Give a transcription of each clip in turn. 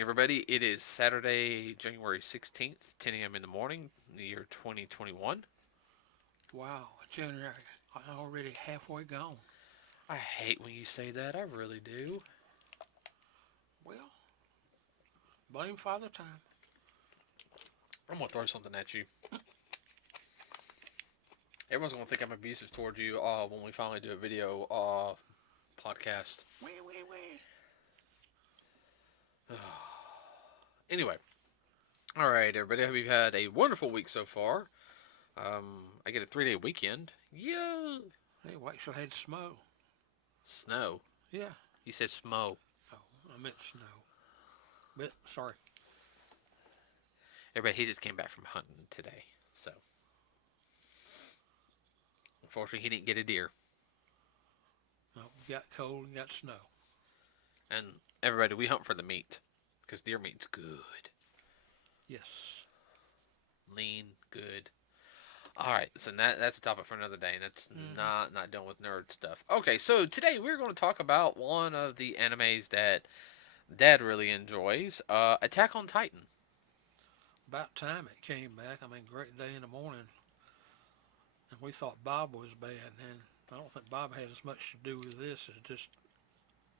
morning, everybody. It is Saturday, January 16th, 10 a.m. in the morning, the year 2021. Wow, January already halfway gone. I hate when you say that. I really do. Well, blame Father Time. I'm going to throw something at you. Everyone's going to think I'm abusive towards you when we finally do a video podcast. Wee. Anyway, all right, everybody. I hope you've had a wonderful week so far. I get a 3-day weekend. Yeah. Hey, Waxel had snow. Snow. Yeah. You said smo. Oh, I meant snow. But, sorry. Everybody, he just came back from hunting today. So, unfortunately, he didn't get a deer. No, got cold and got snow. And everybody, we hunt for the meat. Because deer meat's good. Yes. Lean, good. Alright, so that's a topic for another day. And that's not done with nerd stuff. Okay, so today we're going to talk about one of the animes that Dad really enjoys. Attack on Titan. About time it came back. I mean, great day in the morning. And we thought Bob was bad. And I don't think Bob had as much to do with this as just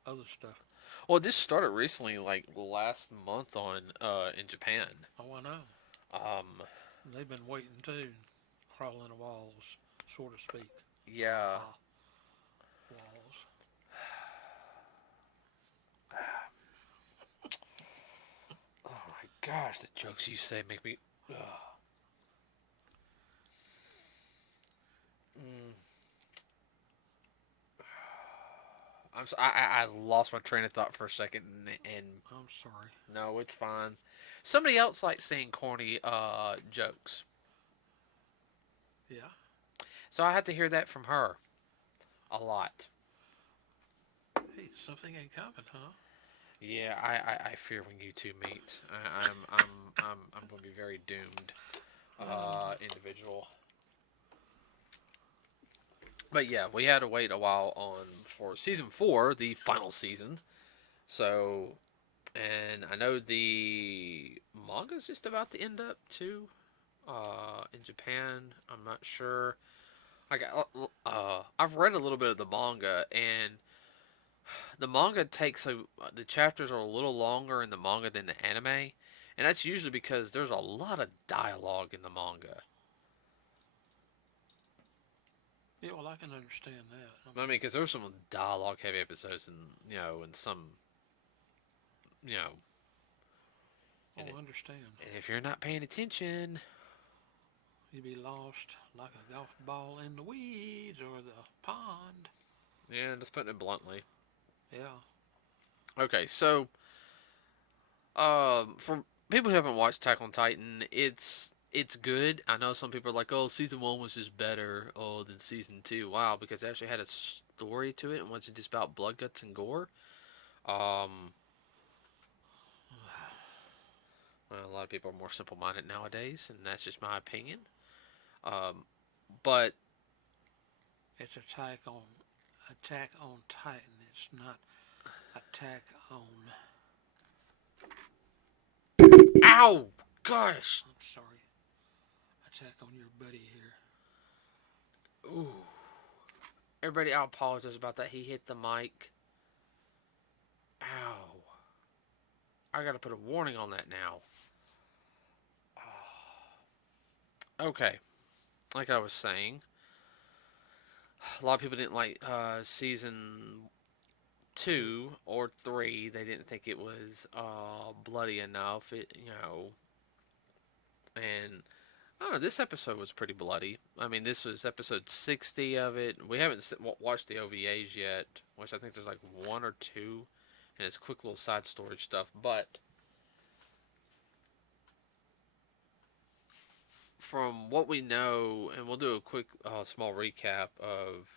other stuff. Well, this started recently, like last month in Japan. Oh, I know. Um, They've been waiting too, crawling the walls, so to speak. yeah. Walls. Oh my gosh, the jokes you say make me. Ugh. Mm. I lost my train of thought for a second, and I'm sorry. no, it's fine. Somebody else likes saying corny jokes, Yeah. so I had to hear that from her a lot. Hey, something ain't coming, huh? Yeah, I fear when you two meet. I'm going to be very doomed, individual. But yeah, we had to wait a while on for season 4, the final season. So, and I know the manga's just about to end up too. In Japan, I'm not sure. I've read a little bit of the manga, and the manga takes the chapters are a little longer in the manga than the anime, and that's usually because there's a lot of dialogue in the manga. Yeah, well, I can understand that. I mean, because there's some dialogue heavy episodes, and and some, you know, and, I understand. and if you're not paying attention, You'd be lost like a golf ball in the weeds or the pond. yeah, just putting it bluntly. Yeah. Okay, so for people who haven't watched Attack on Titan, it's good. I know some people are like, "Oh, season 1 was just better than season 2." Wow, because it actually had a story to it and wasn't just about blood, guts, and gore. Um, well, a lot of people are more simple-minded nowadays, and that's just my opinion. Um, but It's Attack on Titan. It's not Attack on. ow, gosh, I'm sorry. Attack on your buddy here. ooh, everybody, I apologize about that. He hit the mic. Ow, I gotta put a warning on that now. Okay, like I was saying, a lot of people didn't like season 2 or 3. They didn't think it was bloody enough. And I don't know. This episode was pretty bloody. I mean, this was episode 60 of it. We haven't watched the OVAs yet, which I think there's like 1 or 2, and it's quick little side story stuff. But from what we know, and we'll do a quick small recap of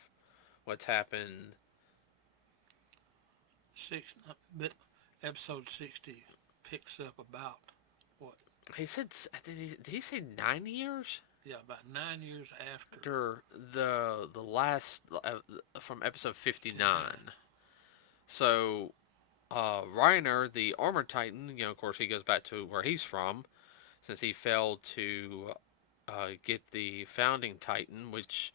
what's happened. But episode 60 picks up about what? He said, did he say 9 years? Yeah, about 9 years after. After the last from episode 59. So Reiner, the armor titan, of course, he goes back to where he's from, since he failed to get the founding titan, which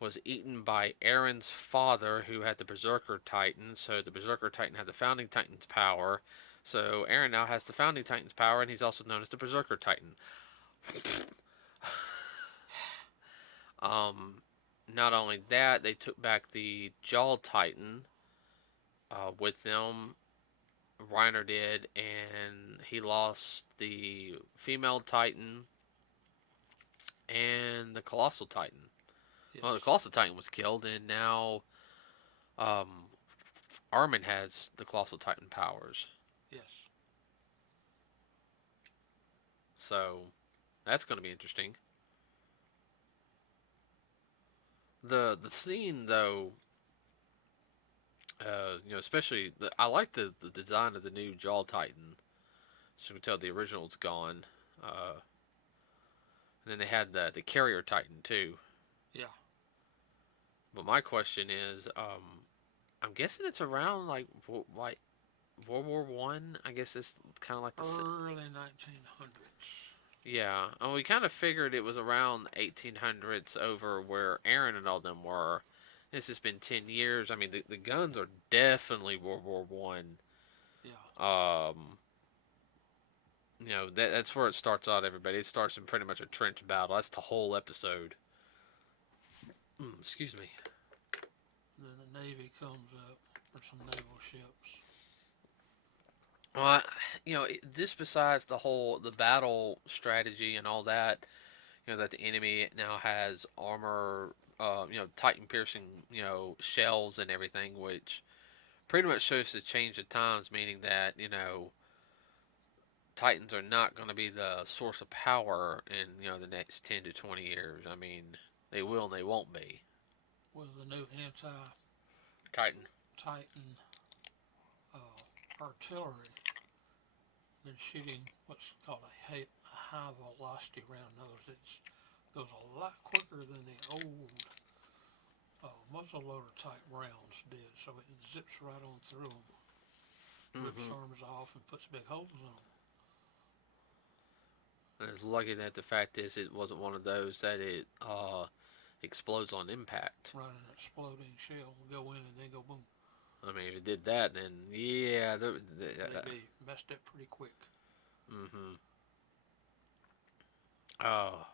was eaten by Aaron's father, who had the Berserker Titan. So the Berserker Titan had the Founding Titan's power. So Aaron now has the Founding Titan's power, and he's also known as the Berserker Titan. um, Not only that, they took back the Jaw Titan with them. Reiner did, and he lost the female Titan and the Colossal Titan. Well, the Yes. Colossal Titan was killed, and now um, Armin has the Colossal Titan powers. Yes. So that's going to be interesting. The scene though, especially I like the design of the new Jaw Titan. So you can tell the original's gone. And then they had the Carrier Titan too. Yeah. But my question is, I'm guessing it's around like World War One. I guess it's kind of like Early 1900s. yeah. And we kind of figured it was around 1800s over where Aaron and all them were. This has been 10 years. I mean, the guns are definitely World War One. Yeah. That's where it starts out. Everybody, it starts in pretty much a trench battle. That's the whole episode. Excuse me. Then the Navy comes up, or some naval ships. Well, just besides the battle strategy and all that, that the enemy now has armor, Titan piercing, shells and everything, which pretty much shows the change of times, meaning that Titans are not going to be the source of power in the next 10 to 20 years. I mean, they will and they won't be. With the new Titan. Titan artillery, been shooting what's called a high velocity round. It goes a lot quicker than the old muzzle loader type rounds did, so it zips right on through them, rips Mm-hmm. arms off, and puts big holes in them. And it's lucky that the fact is it wasn't one of those that it explodes on impact. Run an exploding shell, go in, and then go boom. I mean, if it did that, then yeah, They'd be messed up pretty quick. mm-hmm. Oh,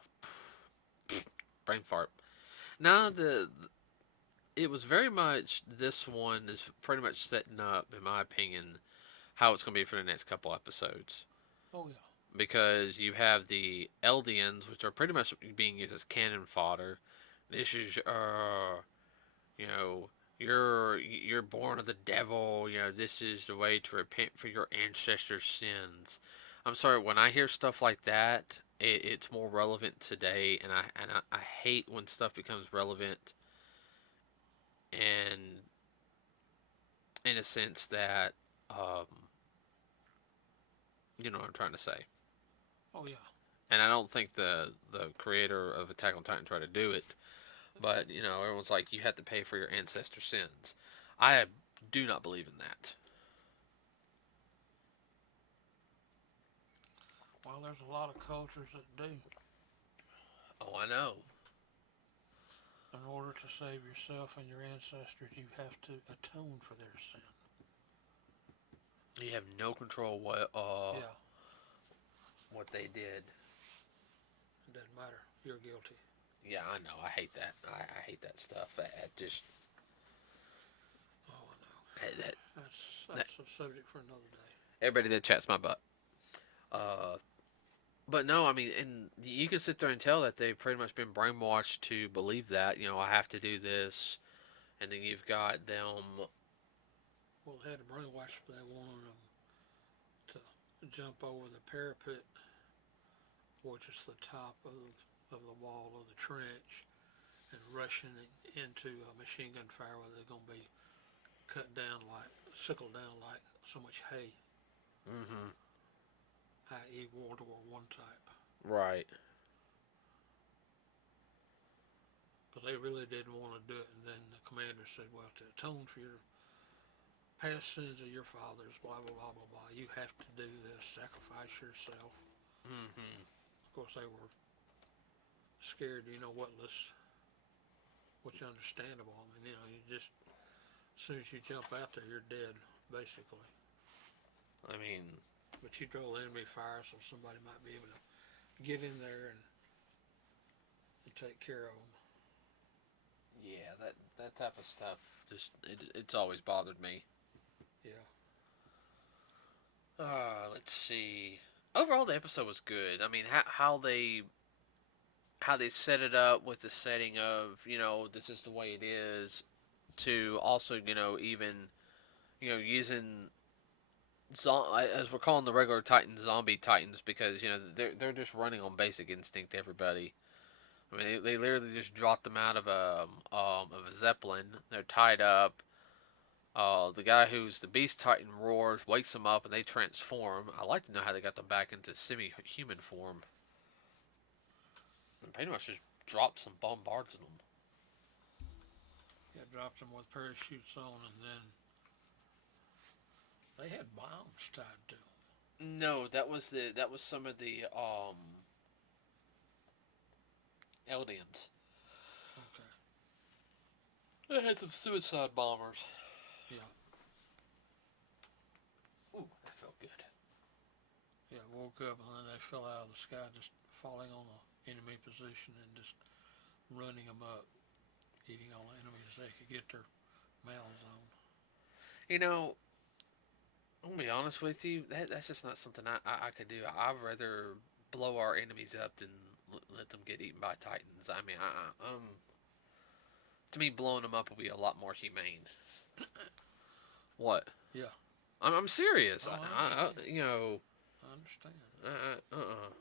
brain fart. Now it was very much this one is pretty much setting up, in my opinion, how it's going to be for the next couple episodes. Oh yeah. Because you have the Eldians, which are pretty much being used as cannon fodder. This is, you know, you're born of the devil. This is the way to repent for your ancestors' sins. I'm sorry, when I hear stuff like that, it's more relevant today, and I hate when stuff becomes relevant, and in a sense that, um, you know what I'm trying to say. Oh yeah. And I don't think the creator of Attack on Titan tried to do it, but everyone's like, you have to pay for your ancestor sins. I do not believe in that. Well, there's a lot of cultures that do. Oh, I know. In order to save yourself and your ancestors, you have to atone for their sin. You have no control Yeah, what they did. it doesn't matter. You're guilty. Yeah, I know. I hate that. I hate that stuff. I just Oh, I know. that That's a subject for another day. everybody that chats my butt. Uh, but no, I mean, and you can sit there and tell that they've pretty much been brainwashed to believe that. I have to do this, and then you've got them. Well, they had a brainwash, but they wanted them to jump over the parapet, which is the top of the wall of the trench, and rushing into a machine gun fire where they're going to be sickled down like so much hay, Mm-hmm. i.e. World War One type. Right. Because they really didn't want to do it, and then the commander said, well, to atone for your past sins of your fathers, blah, blah, blah, blah, blah. You have to do this, sacrifice yourself. Mm-hmm. Of course, they were scared, which understandable. I mean, you just, as soon as you jump out there, you're dead, basically. I mean, But you draw enemy fire, so somebody might be able to get in there and take care of them. yeah, that type of stuff it's always bothered me. Yeah. Let's see. Overall, the episode was good. I mean, how they set it up with the setting of this is the way it is, to also even using as we're calling the regular Titans zombie Titans, because they're just running on basic instinct. Everybody. I mean, they literally just dropped them out of a zeppelin. They're tied up. The guy who's the Beast Titan roars, wakes them up, and they transform. I like to know how they got them back into semi-human form. And pretty much just drops and bombards them. Yeah, dropped them with parachutes on, and then they had bombs tied to them. No, that was some of the Eldians. Okay. They had some suicide bombers. Yeah. Ooh, that felt good. Yeah, woke up and then they fell out of the sky, just falling on the enemy position and just running them up, eating all the enemies they could get their mouths on. I'm gonna be honest with you. That's just not something I could do. I'd rather blow our enemies up than let them get eaten by Titans. I mean, to me, blowing them up will be a lot more humane. What? Yeah. I'm serious. Oh, I understand. I understand.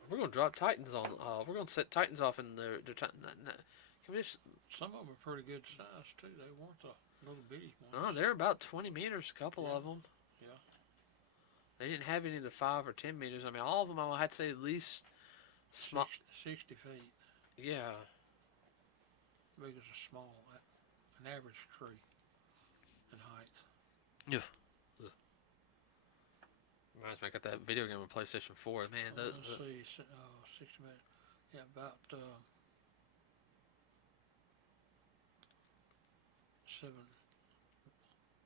We're gonna drop Titans on. We're gonna set Titans off in their. Can we just? Some of them are pretty good size too. They weren't the little bitty ones. Oh, they're about 20 meters. A couple of them. Yeah. They didn't have any of the 5 or 10 meters. I mean, all of them. I had to say at least. 60 feet. Yeah. Big as a small, an average tree in height. Yeah. Reminds me, I got that video game on PlayStation 4. Man, let's see, 60 meters. Yeah, about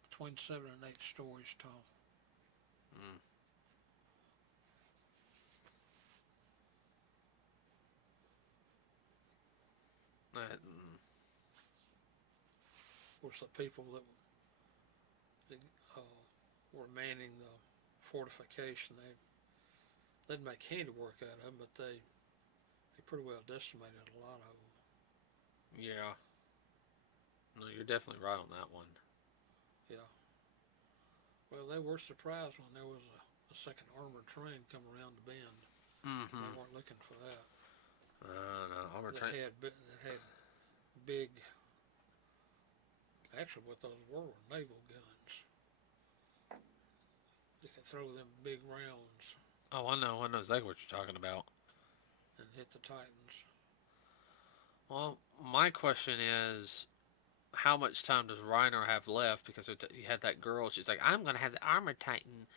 between 7 and 8 stories tall. Mm. Of course, the people that were manning the fortification, they'd make handiwork out of them, but they pretty well decimated a lot of them. Yeah. No, you're definitely right on that one. Yeah. Well, they were surprised when there was a second armored train come around the bend. Mm-hmm. They weren't looking for that. No, armored train. That had big. Actually, what those were naval guns. They could throw them big rounds. Oh, I know exactly what you're talking about. And hit the Titans. Well, my question is, how much time does Reiner have left? Because you had that girl. She's like, I'm gonna have the armored Titan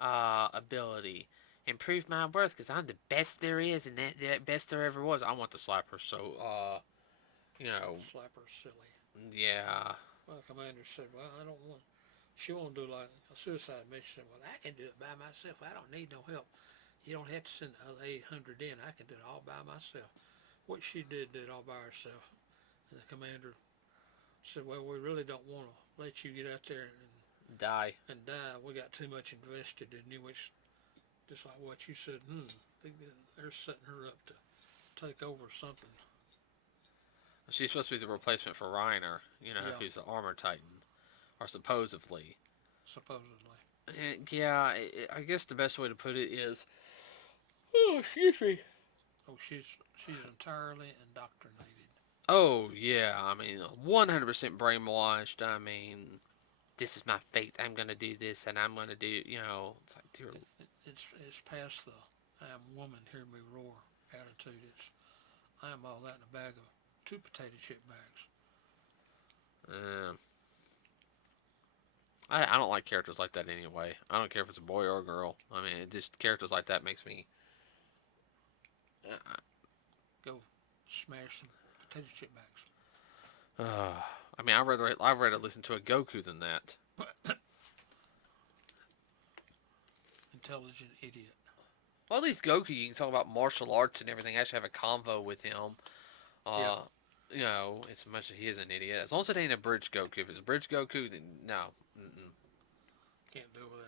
ability, improve my worth, because I'm the best there is, and the best there ever was. I want to slap her. So, Slap her silly. Yeah. Well, the commander said, well, I don't want. She won't do like a suicide mission. She said, well, I can do it by myself. I don't need no help. You don't have to send 800 in. I can do it all by myself. What she did it all by herself. And the commander said, well, we really don't want to let you get out there and Die. We got too much invested in you, which, just like what you said, they're setting her up to take over something. She's supposed to be the replacement for Reiner, who's the armored Titan, or supposedly. Supposedly. And yeah, I guess the best way to put it is, oh, excuse me. Oh, she's entirely indoctrinated. Oh yeah, I mean, 100% brainwashed. I mean, this is my fate. I'm gonna do this, and I'm gonna do. It's like, dear. It's past the I am woman, hear me roar attitude. It's I am all that in a bag of 2 potato chip bags. I don't like characters like that anyway. I don't care if it's a boy or a girl. I mean, it just characters like that makes me. Go smash some potato chip bags. I mean, I'd rather listen to a Goku than that. Intelligent idiot. Well, at least Goku, you can talk about martial arts and everything. Actually, have a convo with him. Yeah. Uh, as much as he is an idiot. As long as it ain't a bridge Goku. If it's a bridge Goku, then no. Mm-mm. Can't deal with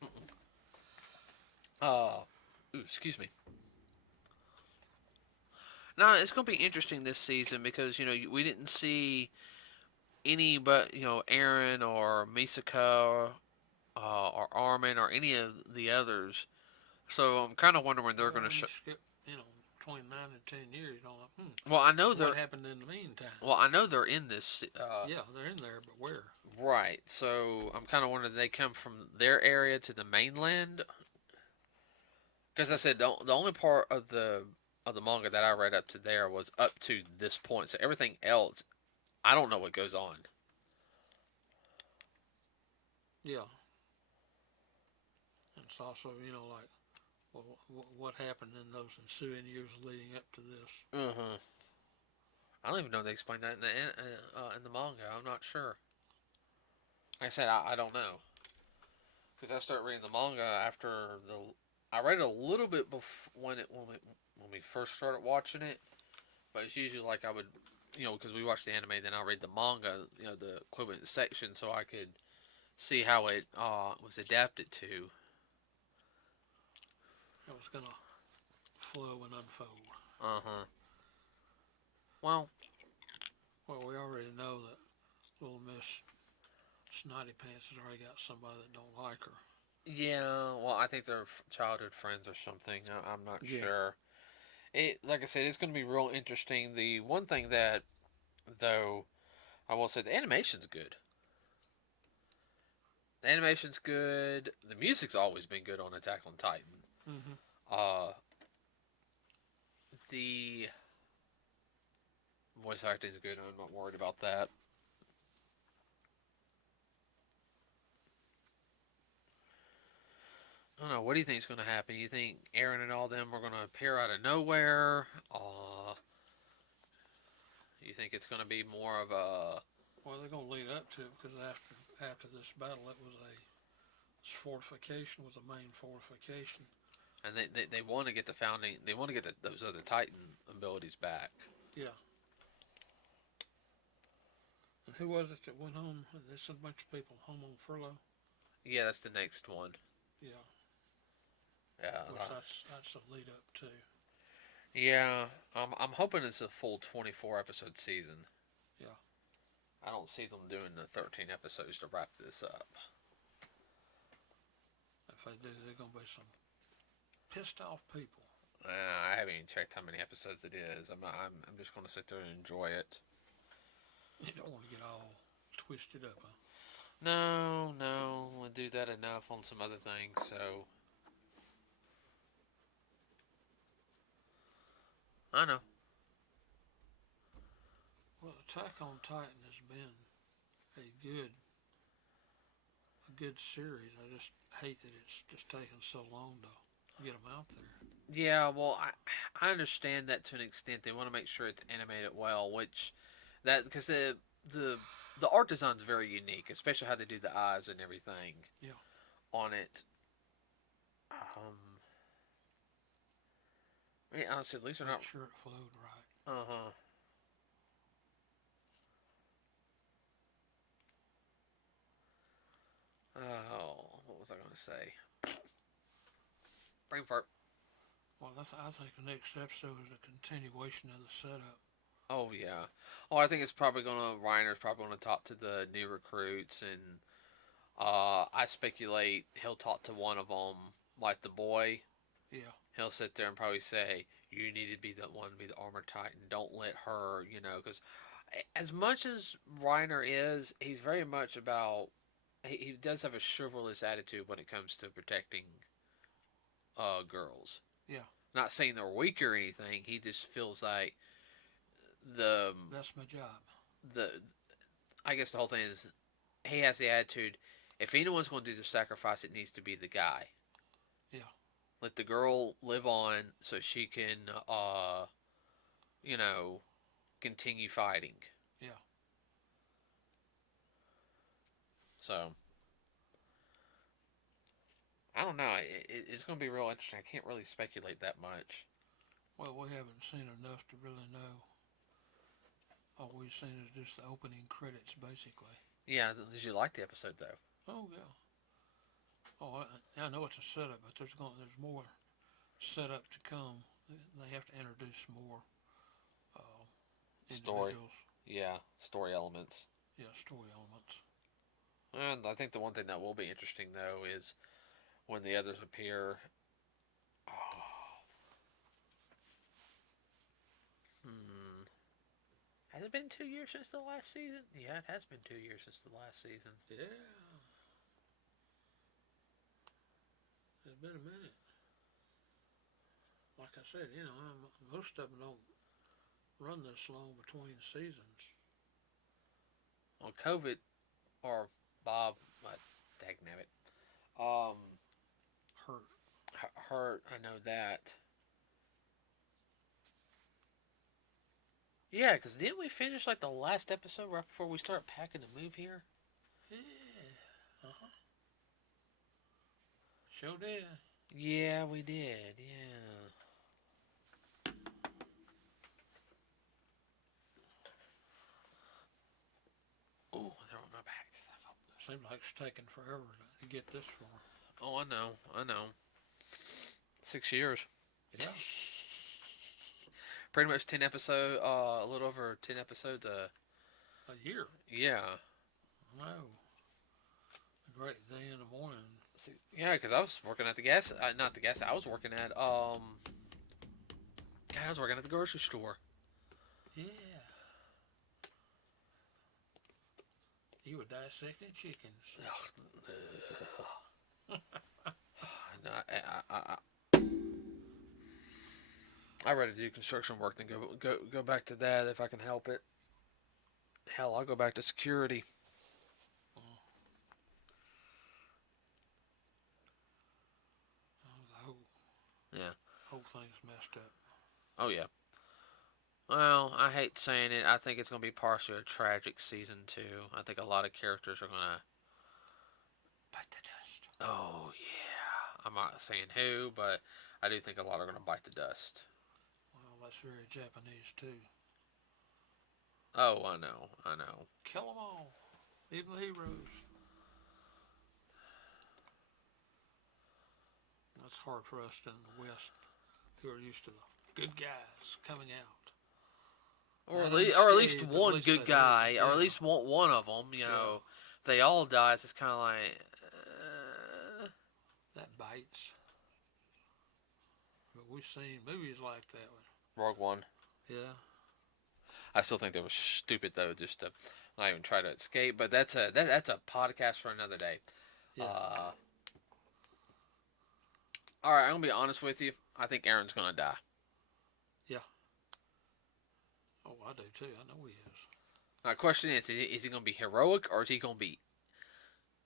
that. Mm-mm. Uh, excuse me. Now it's going to be interesting this season because we didn't see any but Aaron or Misaka or Armin or any of the others. So I'm kind of wondering when they're going to When you show. skip, between 9 and 10 years, you don't like, Well, I know what they're. happened in the meantime? Well, I know they're in this. Yeah, they're in there, but where? Right. So I'm kind of wondering they come from their area to the mainland. Because I said the only part of the manga that I read up to there was up to this point. So everything else, I don't know what goes on. Yeah. And it's also, like, well, what happened in those ensuing years leading up to this? Mm-hmm. I don't even know if they explained that in the manga. I'm not sure. Like I said, I don't know because I started reading the manga after the. I read it a little bit before when we first started watching it, but it's usually like I would, because we watched the anime, then I'll read the manga, the equivalent section, so I could see how it was adapted to. It was going to flow and unfold. Uh huh. Well, Well, we already know that little Miss Snotty Pants has already got somebody that don't like her. yeah. Well, I think they're childhood friends or something. I'm not Yeah. sure. Like I said, it's going to be real interesting. The one thing that, though, I will say the animation's good. The animation's good. The music's always been good on Attack on Titan. Mm-hmm. Uh, the voice acting's good. I'm not worried about that. I don't know. What do you think is going to happen? You think Aaron and all them are going to appear out of nowhere? You think it's going to be more of a. Well, they're going to lead up to it because after this battle, it was this fortification was a main fortification. And they want to get the founding. They want to get those other Titan abilities back. Yeah. And who was it that went home? There's a bunch of people home on furlough. Yeah, that's the next one. Yeah. Yeah. Which that's a lead up to. Yeah. I'm hoping it's a full 24 episode season. Yeah. I don't see them doing the 13 episodes to wrap this up. If they do, they're going to be some pissed off people. I haven't even checked how many episodes it is. I'm just going to sit there and enjoy it. You don't want to get all twisted up, huh? No, we'll do that enough on some other things. So I know. Well, Attack on Titan has been a good series. I just hate that it's just taken so long to get them out there. Yeah, well, I understand that to an extent. They want to make sure it's animated well, which that because the art design is very unique, especially how they do the eyes and everything. Yeah. On it. I mean, honestly, at least they're Make not. sure it flowed right. Uh huh. Oh, what was I going to say? Brain fart. Well, I think the next episode is a continuation of the setup. Oh yeah. Oh, I think it's probably gonna Reiner's probably gonna talk to the new recruits, and I speculate he'll talk to one of them, like the boy. Yeah. He'll sit there and probably say, "You need to be the one to be the armor titan. Don't let her, because as much as Reiner is, he's very much about. He does have a chivalrous attitude when it comes to protecting girls. Yeah. Not saying they're weak or anything. He just feels like the That's my job. the I guess the whole thing is he has the attitude, if anyone's going to do the sacrifice, it needs to be the guy. Yeah. Let the girl live on so she can, you know, continue fighting. Yeah. So I don't know. It's going to be real interesting. I can't really speculate that much. Well, we haven't seen enough to really know. All we've seen is just the opening credits, basically. Yeah, did you like the episode though? Oh yeah. Oh, I know it's a setup, but there's more setup to come. They have to introduce more uh, Story. individuals. Yeah, story elements. Yeah, story elements. And I think the one thing that will be interesting though is when the others appear. Oh, hmm. Has it been 2 years since the last season? Yeah, it has been 2 years since the last season. Yeah. It's been a minute. Like I said, most of them don't run this long between seasons. Well, COVID or Bob, dagnabbit, um, Hurt. hurt. I know that. Yeah, because didn't we finish like the last episode right before we start packing to move here? Yeah. Sure did. Yeah, we did. Yeah. Oh, they're on my back. Seems like it's taken forever to get this far. Oh, I know. I know. 6 years. Yeah. Pretty much 10 episodes. A little over 10 episodes. A year. Yeah. No. A great day in the morning. Yeah, because I was working at the gas. Not the gas. I was working at God, I was working at the grocery store. Yeah. You were dissecting chickens. No, I'd rather do construction work than go back to that if I can help it. Hell, I'll go back to security. Yeah. Whole thing's messed up. Oh yeah. Well, I hate saying it. I think it's going to be partially a tragic season too. I think a lot of characters are going to bite the dust. Oh yeah. I'm not saying who, but I do think a lot are going to bite the dust. Well, that's very Japanese too. Oh, I know. I know. Kill them all. Even the heroes. That's hard for us in the West who are used to the good guys coming out. Or at least one good guy, yeah. or at least one of them. You know, if they all die, it's kind of like that bites. But we've seen movies like that. Rogue One. Yeah. I still think they were stupid though, just to not even try to escape. But that's a podcast for another day. Yeah. All right, I'm gonna be honest with you. I think Aaron's gonna die. Yeah. Oh, I do too. I know he is. My question is he going to be heroic or is he going to be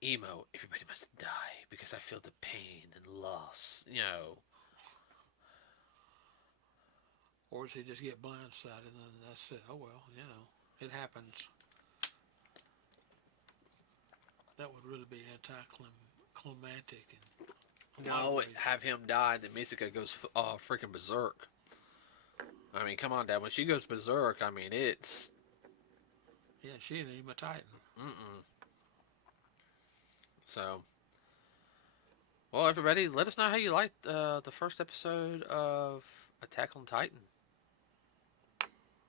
emo? Everybody must die because I feel the pain and loss, you know. Or does he just get blindsided and then that's it? Oh, well, it happens. That would really be anticlimactic. No, have him die, then Misaka goes freaking berserk. I mean, come on, Dad. When she goes berserk, I mean, it's... Yeah, she ain't even a Titan. So... Well, everybody, let us know how you liked the first episode of Attack on Titan.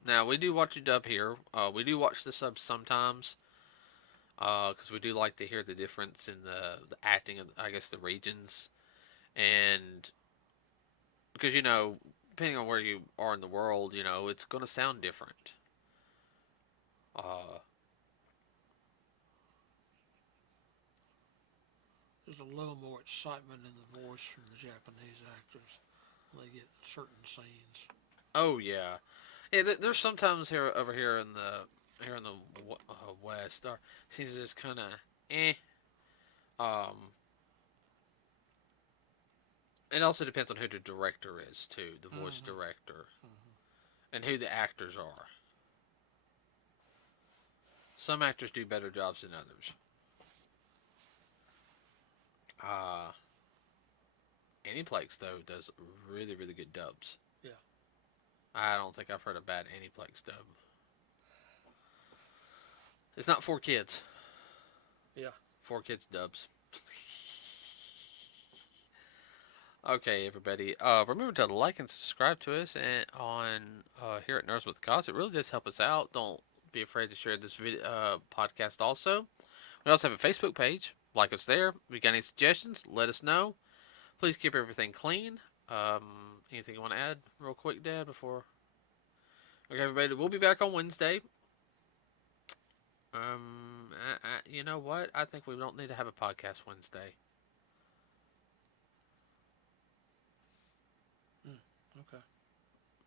Now, we do watch the dub here. We do watch the subs sometimes. Because we do like to hear the difference in the acting of, I guess, the regions. And... Because, depending on where you are in the world, it's going to sound different. There's a little more excitement in the voice from the Japanese actors when they get certain scenes. Oh yeah, yeah. There's sometimes over here in the West are seems to just kind of eh. Um, it also depends on who the director is too, the voice Mm-hmm. director, Mm-hmm. and who the actors are. Some actors do better jobs than others. Uh, Aniplex though does really really good dubs. Yeah. I don't think I've heard a bad Aniplex dub. It's not for kids. Yeah. For kids dubs. Okay, everybody. Remember to like and subscribe to us and on here at Nerds with Cause. It really does help us out. Don't be afraid to share this video podcast. Also, we also have a Facebook page. Like us there. If you got any suggestions, let us know. Please keep everything clean. Anything you want to add, real quick, Dad? Before okay, everybody, we'll be back on Wednesday. You know what? I think we don't need to have a podcast Wednesday. Okay.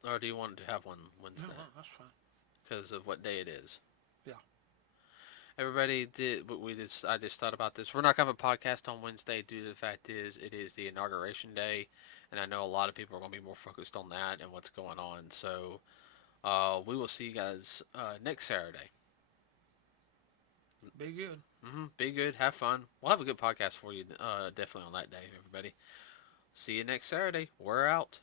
Or do you want to have one No, Wednesday? that's fine. Because of what day it is. Yeah. Everybody did what we just. I just thought about this. We're not gonna have a podcast on Wednesday due to the fact is it is the inauguration day, and I know a lot of people are gonna be more focused on that and what's going on. So, we will see you guys next Saturday. Be good. Be good. Have fun. We'll have a good podcast for you. Definitely on that day, everybody. See you next Saturday. We're out.